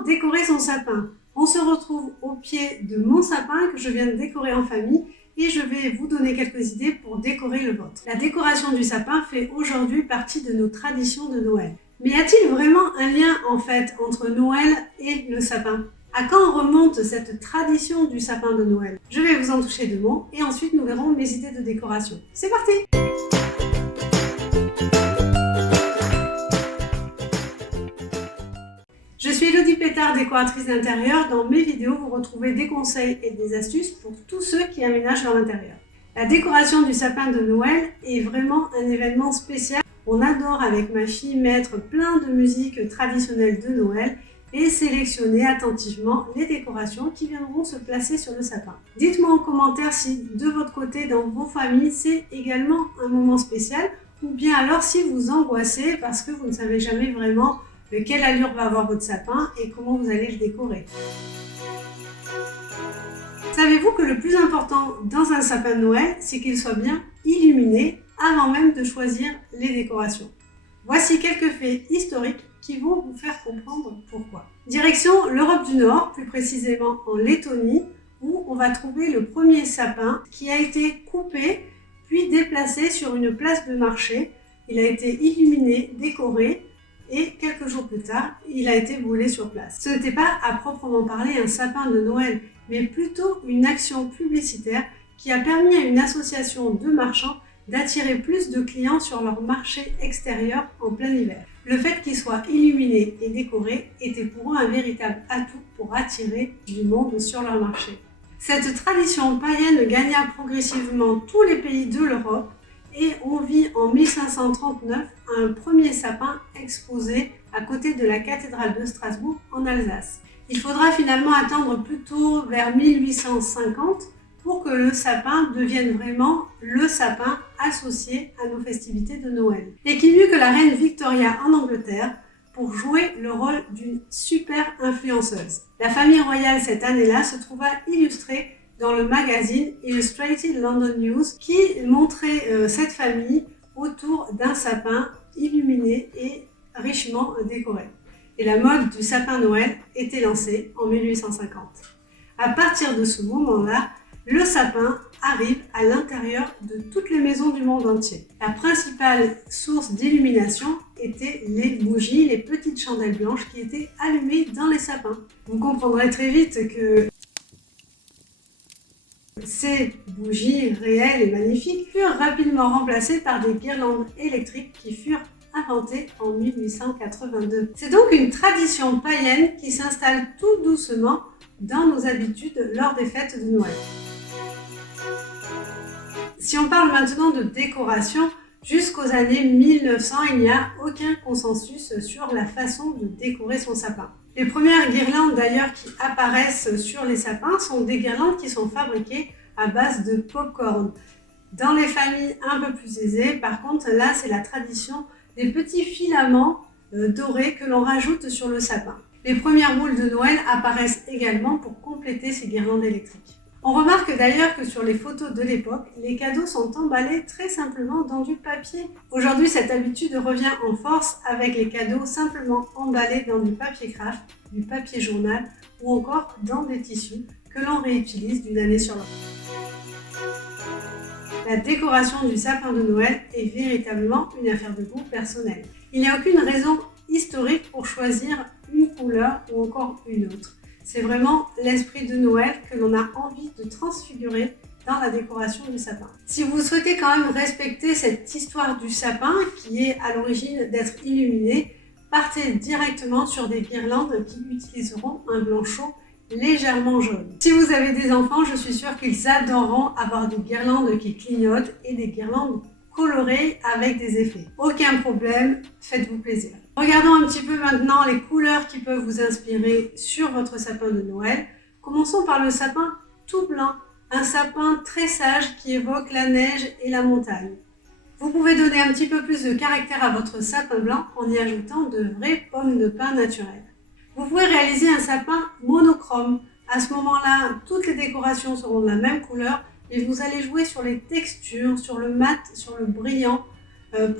Comment décorer son sapin? On se retrouve au pied de mon sapin que je viens de décorer en famille et je vais vous donner quelques idées pour décorer le vôtre. La décoration du sapin fait aujourd'hui partie de nos traditions de Noël. Mais y a-t-il vraiment un lien en fait entre Noël et le sapin? À quand remonte cette tradition du sapin de Noël? Je vais vous en toucher deux mots et ensuite nous verrons mes idées de décoration. C'est parti! Je suis Elodie Pétard, décoratrice d'intérieur. Dans mes vidéos, vous retrouvez des conseils et des astuces pour tous ceux qui aménagent leur intérieur. La décoration du sapin de Noël est vraiment un événement spécial. On adore avec ma fille mettre plein de musique traditionnelle de Noël et sélectionner attentivement les décorations qui viendront se placer sur le sapin. Dites-moi en commentaire si de votre côté, dans vos familles, c'est également un moment spécial ou bien alors si vous angoissez parce que vous ne savez jamais vraiment de quelle allure va avoir votre sapin et comment vous allez le décorer. Savez-vous que le plus important dans un sapin de Noël, c'est qu'il soit bien illuminé avant même de choisir les décorations? Voici quelques faits historiques qui vont vous faire comprendre pourquoi. Direction l'Europe du Nord, plus précisément en Lettonie, où on va trouver le premier sapin qui a été coupé puis déplacé sur une place de marché. Il a été illuminé, décoré et quelques jours plus tard, il a été brûlé sur place. Ce n'était pas à proprement parler un sapin de Noël, mais plutôt une action publicitaire qui a permis à une association de marchands d'attirer plus de clients sur leur marché extérieur en plein hiver. Le fait qu'il soit illuminé et décoré était pour eux un véritable atout pour attirer du monde sur leur marché. Cette tradition païenne gagna progressivement tous les pays de l'Europe et on vit en 1539 un premier sapin exposé à côté de la cathédrale de Strasbourg en Alsace. Il faudra finalement attendre plutôt vers 1850 pour que le sapin devienne vraiment le sapin associé à nos festivités de Noël. Et qui mieux que la reine Victoria en Angleterre pour jouer le rôle d'une super influenceuse. La famille royale cette année-là se trouva illustrée dans le magazine Illustrated London News qui montrait cette famille autour d'un sapin illuminé et richement décoré. Et la mode du sapin Noël était lancée en 1850. À partir de ce moment-là, le sapin arrive à l'intérieur de toutes les maisons du monde entier. La principale source d'illumination était les bougies, les petites chandelles blanches qui étaient allumées dans les sapins. Vous comprendrez très vite que ces bougies réelles et magnifiques furent rapidement remplacées par des guirlandes électriques qui furent inventées en 1882. C'est donc une tradition païenne qui s'installe tout doucement dans nos habitudes lors des fêtes de Noël. Si on parle maintenant de décoration, jusqu'aux années 1900, il n'y a aucun consensus sur la façon de décorer son sapin. Les premières guirlandes d'ailleurs qui apparaissent sur les sapins sont des guirlandes qui sont fabriquées à base de pop-corn. Dans les familles un peu plus aisées, par contre, là c'est la tradition des petits filaments dorés que l'on rajoute sur le sapin. Les premières boules de Noël apparaissent également pour compléter ces guirlandes électriques. On remarque d'ailleurs que sur les photos de l'époque, les cadeaux sont emballés très simplement dans du papier. Aujourd'hui, cette habitude revient en force avec les cadeaux simplement emballés dans du papier craft, du papier journal ou encore dans des tissus que l'on réutilise d'une année sur l'autre. La décoration du sapin de Noël est véritablement une affaire de goût personnel. Il n'y a aucune raison historique pour choisir une couleur ou encore une autre. C'est vraiment l'esprit de Noël que l'on a envie de transfigurer dans la décoration du sapin. Si vous souhaitez quand même respecter cette histoire du sapin qui est à l'origine d'être illuminé, partez directement sur des guirlandes qui utiliseront un blanc chaud légèrement jaune. Si vous avez des enfants, je suis sûre qu'ils adoreront avoir des guirlandes qui clignotent et des guirlandes colorées avec des effets. Aucun problème, faites-vous plaisir. Regardons un petit peu maintenant les couleurs qui peuvent vous inspirer sur votre sapin de Noël. Commençons par le sapin tout blanc, un sapin très sage qui évoque la neige et la montagne. Vous pouvez donner un petit peu plus de caractère à votre sapin blanc en y ajoutant de vraies pommes de pin naturelles. Vous pouvez réaliser un sapin monochrome. À ce moment-là, toutes les décorations seront de la même couleur et vous allez jouer sur les textures, sur le mat, sur le brillant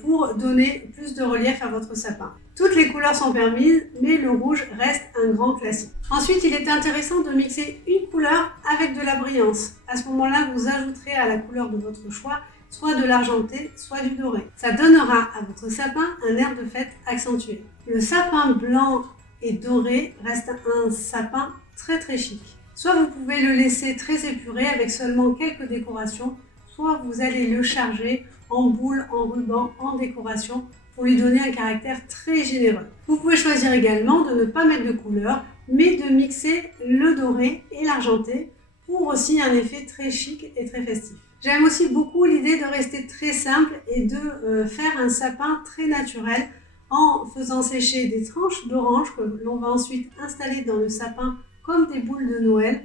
pour donner plus de relief à votre sapin. Toutes les couleurs sont permises, mais le rouge reste un grand classique. Ensuite, il est intéressant de mixer une couleur avec de la brillance. À ce moment-là, vous ajouterez à la couleur de votre choix soit de l'argenté, soit du doré. Ça donnera à votre sapin un air de fête accentué. Le sapin blanc et doré reste un sapin très chic. Soit vous pouvez le laisser très épuré avec seulement quelques décorations, soit vous allez le charger en boules, en rubans, en décoration pour lui donner un caractère très généreux. Vous pouvez choisir également de ne pas mettre de couleur, mais de mixer le doré et l'argenté pour aussi un effet très chic et très festif. J'aime aussi beaucoup l'idée de rester très simple et de faire un sapin très naturel en faisant sécher des tranches d'orange que l'on va ensuite installer dans le sapin comme des boules de Noël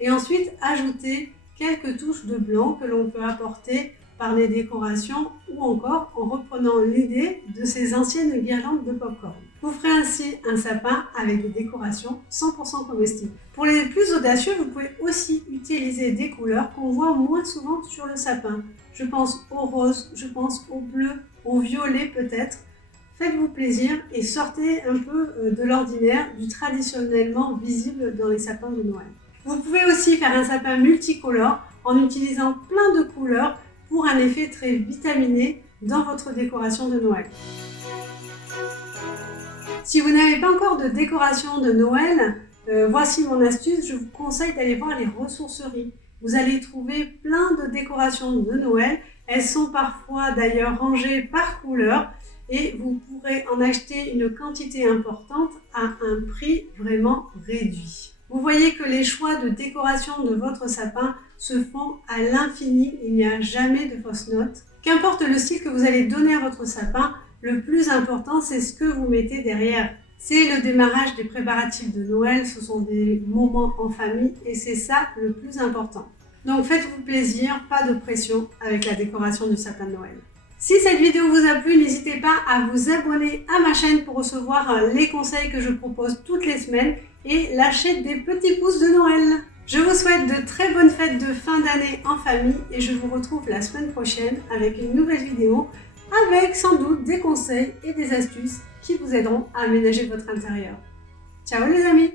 et ensuite ajouter quelques touches de blanc que l'on peut apporter par les décorations ou encore en reprenant l'idée de ces anciennes guirlandes de popcorn. Vous ferez ainsi un sapin avec des décorations 100% comestibles. Pour les plus audacieux, vous pouvez aussi utiliser des couleurs qu'on voit moins souvent sur le sapin. Je pense au rose, je pense au bleu, au violet peut-être. Faites-vous plaisir et sortez un peu de l'ordinaire, du traditionnellement visible dans les sapins de Noël. Vous pouvez aussi faire un sapin multicolore en utilisant plein de couleurs pour un effet très vitaminé dans votre décoration de Noël. Si vous n'avez pas encore de décoration de Noël, voici mon astuce, je vous conseille d'aller voir les ressourceries. Vous allez trouver plein de décorations de Noël, elles sont parfois d'ailleurs rangées par couleur et vous pourrez en acheter une quantité importante à un prix vraiment réduit. Vous voyez que les choix de décoration de votre sapin se font à l'infini, il n'y a jamais de fausses notes. Qu'importe le style que vous allez donner à votre sapin, le plus important c'est ce que vous mettez derrière. C'est le démarrage des préparatifs de Noël, ce sont des moments en famille et c'est ça le plus important. Donc faites-vous plaisir, pas de pression avec la décoration du sapin de Noël. Si cette vidéo vous a plu, n'hésitez pas à vous abonner à ma chaîne pour recevoir les conseils que je propose toutes les semaines et lâcher des petits pouces de Noël. Je vous souhaite de très bonnes fêtes de fin d'année en famille et je vous retrouve la semaine prochaine avec une nouvelle vidéo avec sans doute des conseils et des astuces qui vous aideront à aménager votre intérieur. Ciao les amis!